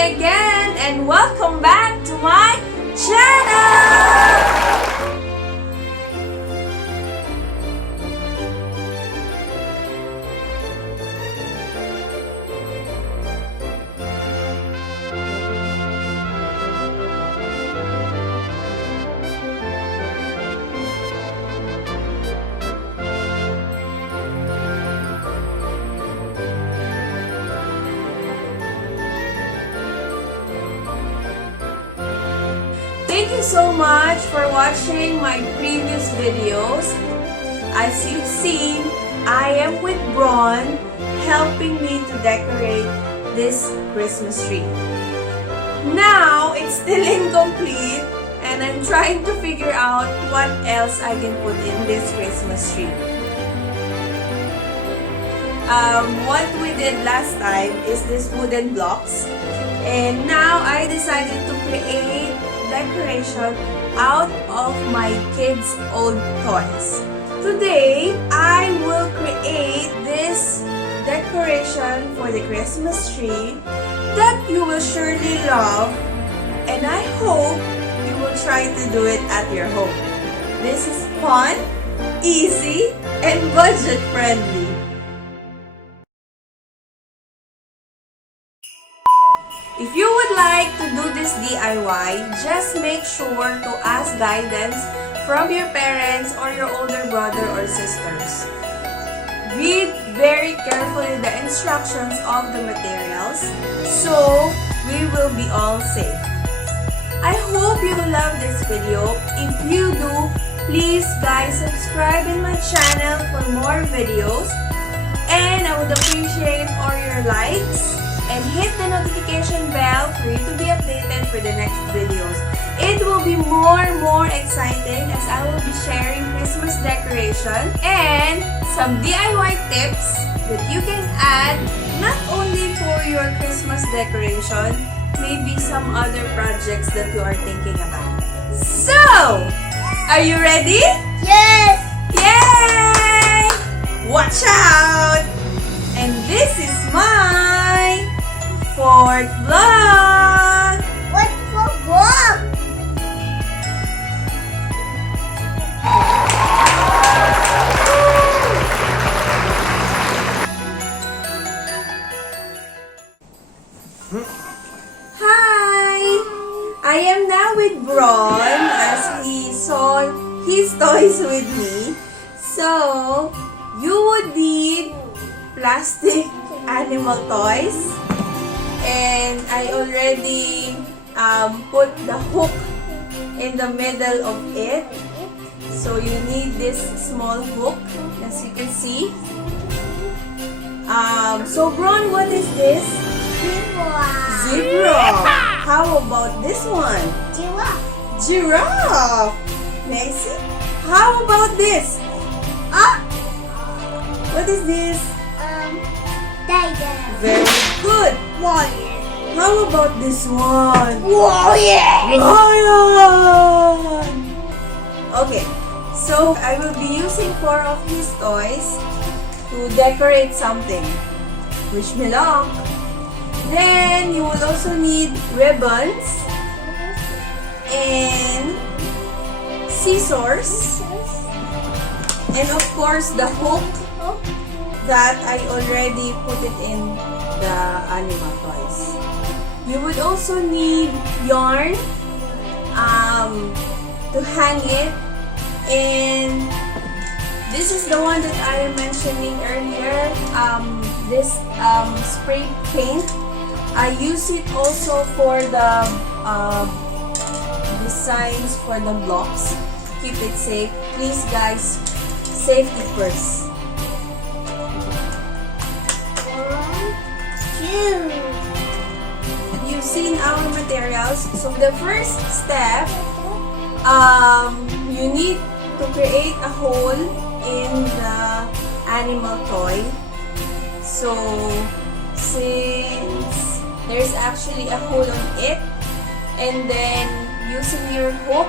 again and welcome back to my channel! Thank you so much for watching my previous videos. As you've seen, I am with BRON helping me to decorate this Christmas tree. Now, it's still incomplete and I'm trying to figure out what else I can put in this Christmas tree. What we did last time is this wooden blocks, and now I decided to create decoration out of my kids' old toys. Today, I will create this decoration for the Christmas tree that you will surely love, and I hope you will try to do it at your home. This is fun, easy, and budget friendly. If you would like to do this DIY, just make sure to ask guidance from your parents or your older brother or sisters. Read very carefully the instructions of the materials so we will be all safe. I hope you will love this video. If you do, please guys subscribe in my channel for more videos, and I would appreciate all your likes. And hit the notification bell for you to be updated for the next videos. It will be more exciting as I will be sharing Christmas decoration and some DIY tips that you can add not only for your Christmas decoration, maybe some other projects that you are thinking about. So, are you ready? Yes! Yay! Watch out! And this is my fourth vlog! What's for vlog? Hi! I am now with BRON as he saw his toys with me. So, you would need plastic animal toys. And I already put the hook in the middle of it. So you need this small hook, as you can see. So BRON, what is this? Zebra. How about this one? Giraffe. Giraffe. May I see? How about this? Ah! What is this? Tiger. Very good. Warrior. How about this one? Warrior. Lion! Okay, so I will be using 4 of his toys to decorate something. Wish me luck! Then, you will also need ribbons and scissors and of course the hook that I already put it in the animal toys. You would also need yarn to hang it, and this is the one that I am mentioning earlier, this spray paint. I use it also for the designs for the blocks. Keep it safe. Please guys, safety first. 1, 2. You've seen our materials. So the first step, you need to create a hole in the animal toy. So since there's actually a hole on it, and then using your hook,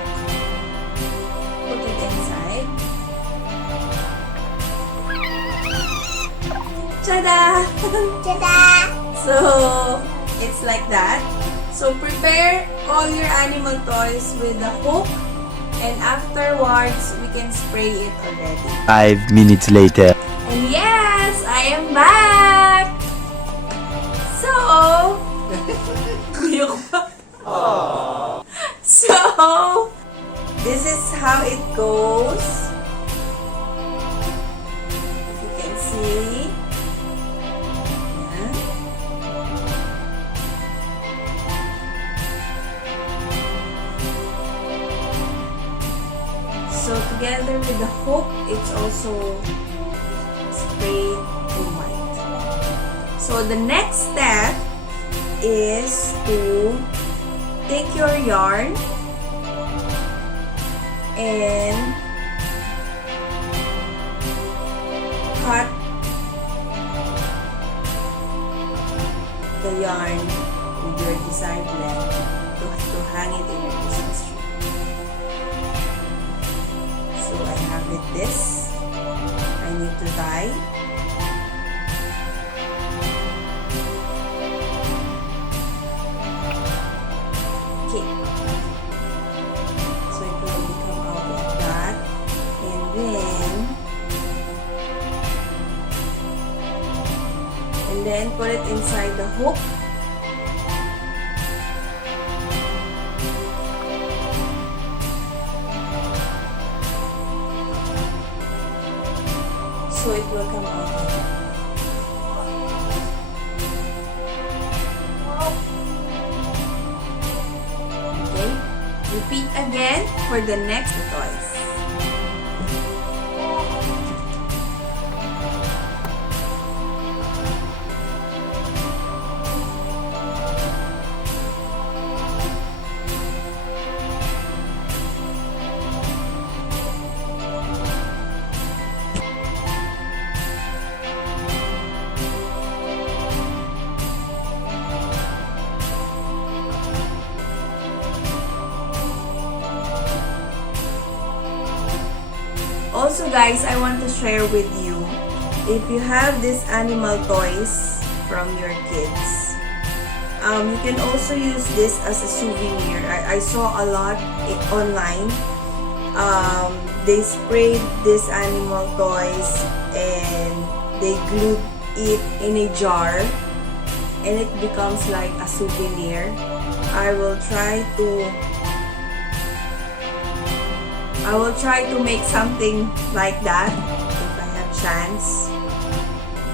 put it inside. Ta-da! Ta-da! So, it's like that. So prepare all your animal toys with a hook, and afterwards we can spray it already. 5 minutes later. And yes, I am back! So, so, this is how it goes. If you can see. Yan. So, together with the hook, it's also sprayed in white. So, the next step is to take your yarn and cut the yarn with your desired length to hang it in your Christmas tree. So I have it this. I need to tie. Okay. So it will come out like that. And then put it inside the hook. So it will come out like that. Okay, repeat again for the next toys. Also guys, I want to share with you, if you have these animal toys from your kids, you can also use this as a souvenir. I saw a lot online. They sprayed these animal toys and they glued it in a jar and it becomes like a souvenir. I will try to make something like that if I have chance.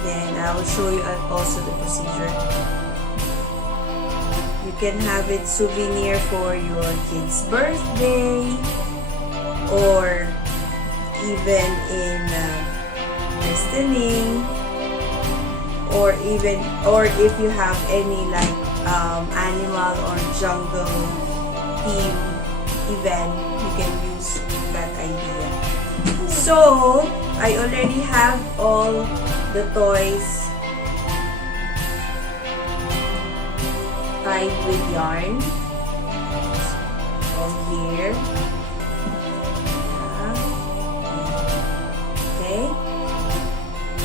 Then I will show you also the procedure. You can have it souvenir for your kid's birthday, or even in christening, or if you have any like animal or jungle theme event, you can use that idea. So I already have all the toys tied with yarn. All here. Okay.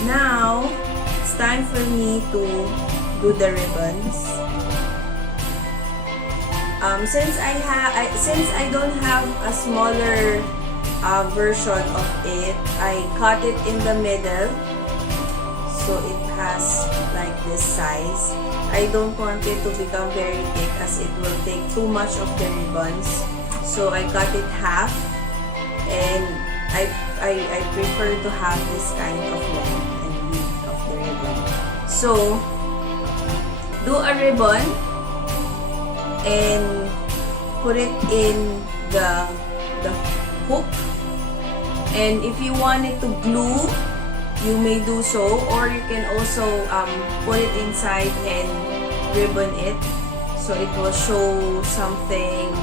Now it's time for me to do the ribbons. Since I don't have a smaller version of it, I cut it in the middle so it has like this size. I don't want it to become very thick as it will take too much of the ribbons. So I cut it half, and I prefer to have this kind of length and width of the ribbon. So do a ribbon and put it in the hook, and if you want it to glue, you may do so, or you can also put it inside and ribbon it so it will show something.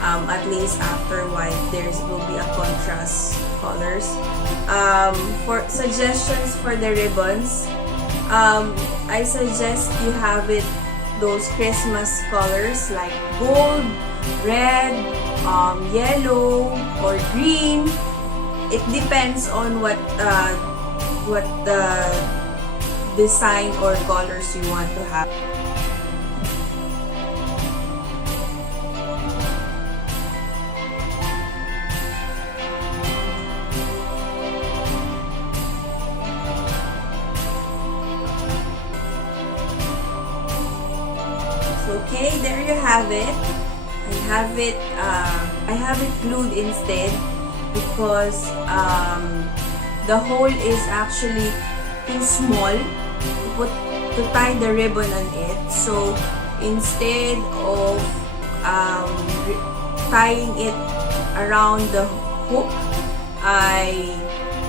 At least after white, there will be a contrast colors. For suggestions for the ribbons, I suggest you have it those Christmas colors like gold, red, yellow, or green. It depends on what design or colors you want to have. Okay, there you have it. I have it glued instead because the hole is actually too small to tie the ribbon on it. So instead of tying it around the hook, I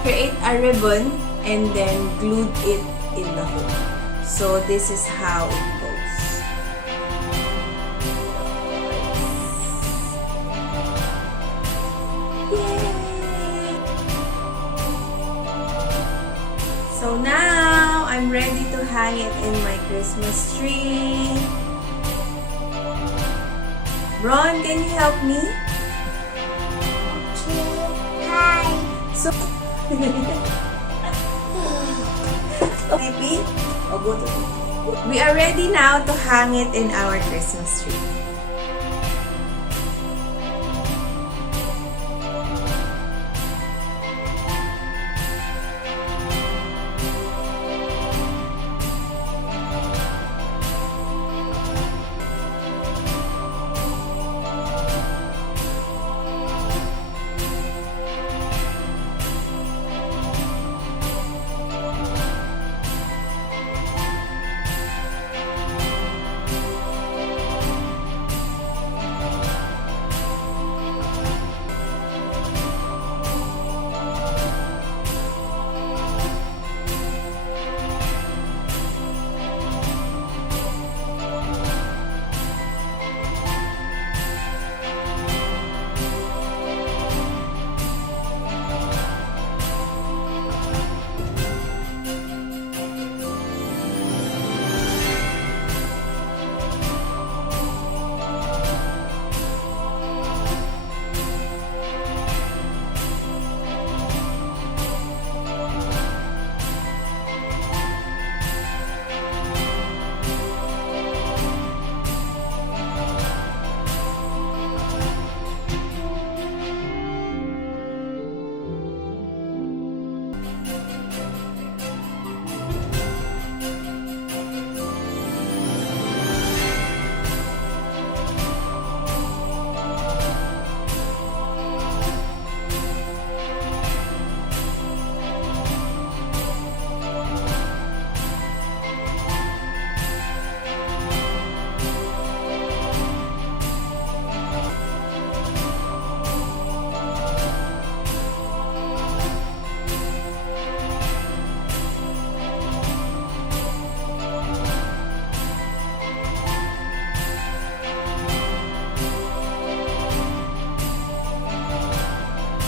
create a ribbon and then glued it in the hook. So this is how it goes. Yay! So now I'm ready to hang it in my Christmas tree. Bron, can you help me? Okay. Hi. So, happy? Oh, go to. We are ready now to hang it in our Christmas tree.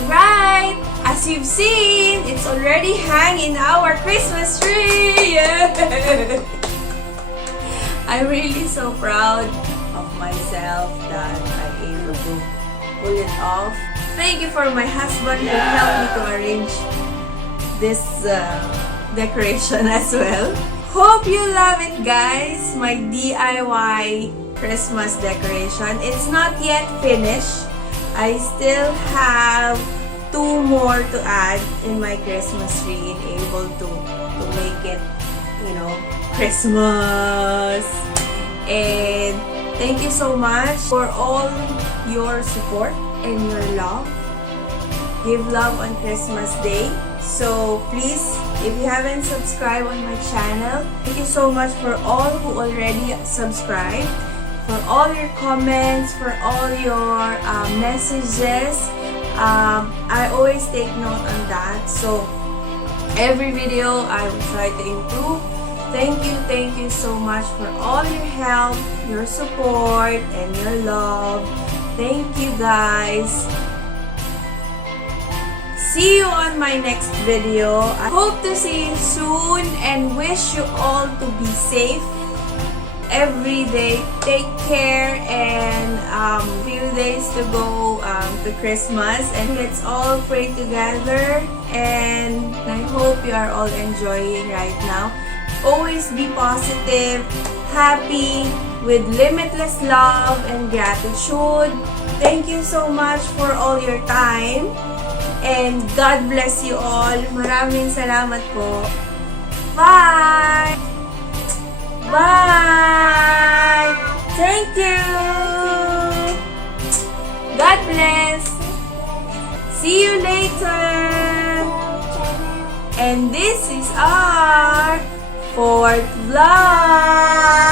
Right! As you've seen, it's already hanging our Christmas tree! Yeah! I'm really so proud of myself that I'm able to pull it off. Thank you for my husband who helped me to arrange this decoration as well. Hope you love it, guys! My DIY Christmas decoration. It's not yet finished. I still have 2 more to add in my Christmas tree and able to make it, you know, Christmas. And thank you so much for all your support and your love. Give love on Christmas Day. So please, if you haven't subscribed on my channel, thank you so much for all who already subscribed, for all your comments, for all your messages. I always take note on that. So every video I will try to improve. Thank you so much for all your help, your support, and your love. Thank you, guys. See you on my next video. I hope to see you soon and wish you all to be safe every day. Take care, and few days to go to Christmas, and let's all pray together. And I hope you are all enjoying right now. Always be positive, happy, with limitless love and gratitude. Thank you so much for all your time. And God bless you all. Maraming salamat po. Bye! Bye! Thank 4th vlog!